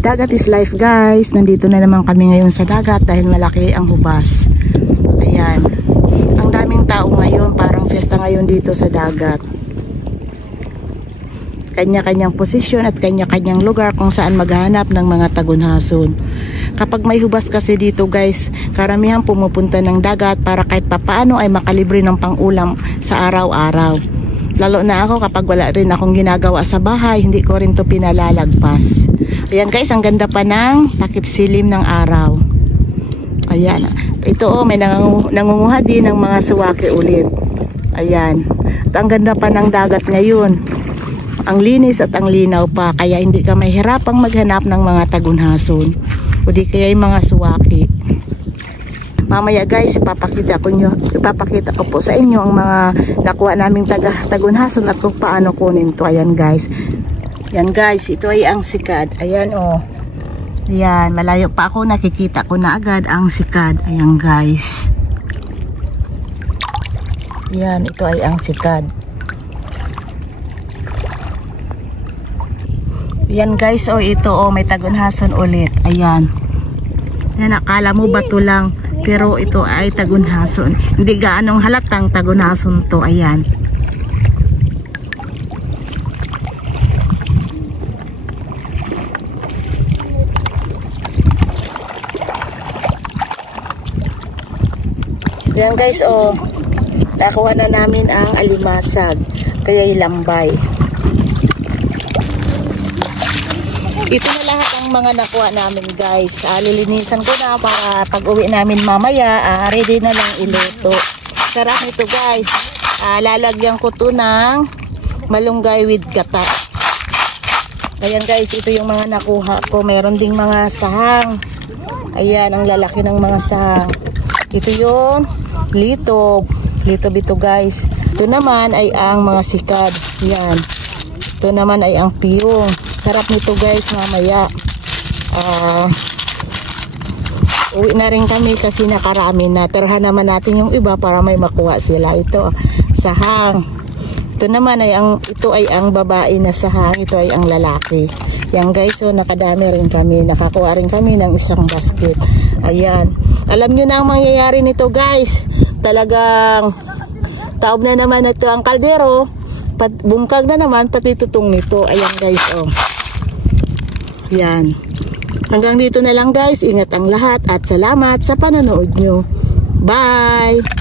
Dagat is life guys. Nandito na naman kami ngayon sa dagat dahil malaki ang hubas. Ayan. Ang daming tao ngayon, parang fiesta ngayon dito sa dagat. Kanya-kanyang posisyon at kanya-kanyang lugar kung saan maghanap ng mga tagunhason. Kapag may hubas kasi dito guys, karamihan pumupunta ng dagat para kahit papaano ay makalibre ng pang-ulam sa araw-araw. Lalo na ako kapag wala rin akong ginagawa sa bahay, hindi ko rin to pinalalagpas. Ayan guys, ang ganda pa ng takip silim ng araw. Ayan. Ito may nangunguha din ng mga suwaki ulit. Ayan. At ang ganda pa ng dagat ngayon. Ang linis at ang linaw pa. Kaya hindi ka mahirapang maghanap ng mga tagunhason. O di kaya yung mga suwaki. Mamaya guys, ipapakita ko po sa inyo ang mga nakuha naming tagunhason at kung paano kunin to. Ayan guys. Yan guys, ito ay ang sikad. Ayan oh. Ayan, malayo pa ako, nakikita ko na agad ang sikad. Ayan guys. Ayan, ito ay ang sikad. Ayan guys, oh ito oh, may tagunhason ulit. Ayan. Ayan, akala mo bato lang, pero ito ay tagunhason. Hindi gaanong halatang tagunhason to. Ayan. Ayan guys, oh, nakuha na namin ang alimasag, kaya ilambay. Ito na lahat ang mga nakuha namin guys. Lilinisan ko na para pag uwi namin mamaya, ready na lang iluto. Sarap nito guys. Lalagyan ko to ng malunggay with gata. Ayan guys, ito yung mga nakuha ko. Mayroon ding mga sahang. Ayan, ang lalaki ng mga sahang. Ito yung litob ito guys. Ito naman ay ang mga sikad. Yan. Ito naman ay ang piyong. Sarap nito guys mamaya. Uwi na rin kami kasi nakarami na. Terhan naman natin yung iba para may makuha sila. Ito sahang. Ito naman ay ito ay ang babae na sahang. Ito ay ang lalaki. Yan guys, so nakadami rin kami. Nakakuha rin kami ng isang basket. Ayan. Alam nyo na ang mangyayari nito guys. Talagang taob na naman ito ang kaldero. Bungkag na naman pati tutong nito. Ayan guys, oh. Yan. Hanggang dito na lang guys. Ingat ang lahat at salamat sa panonood nyo. Bye!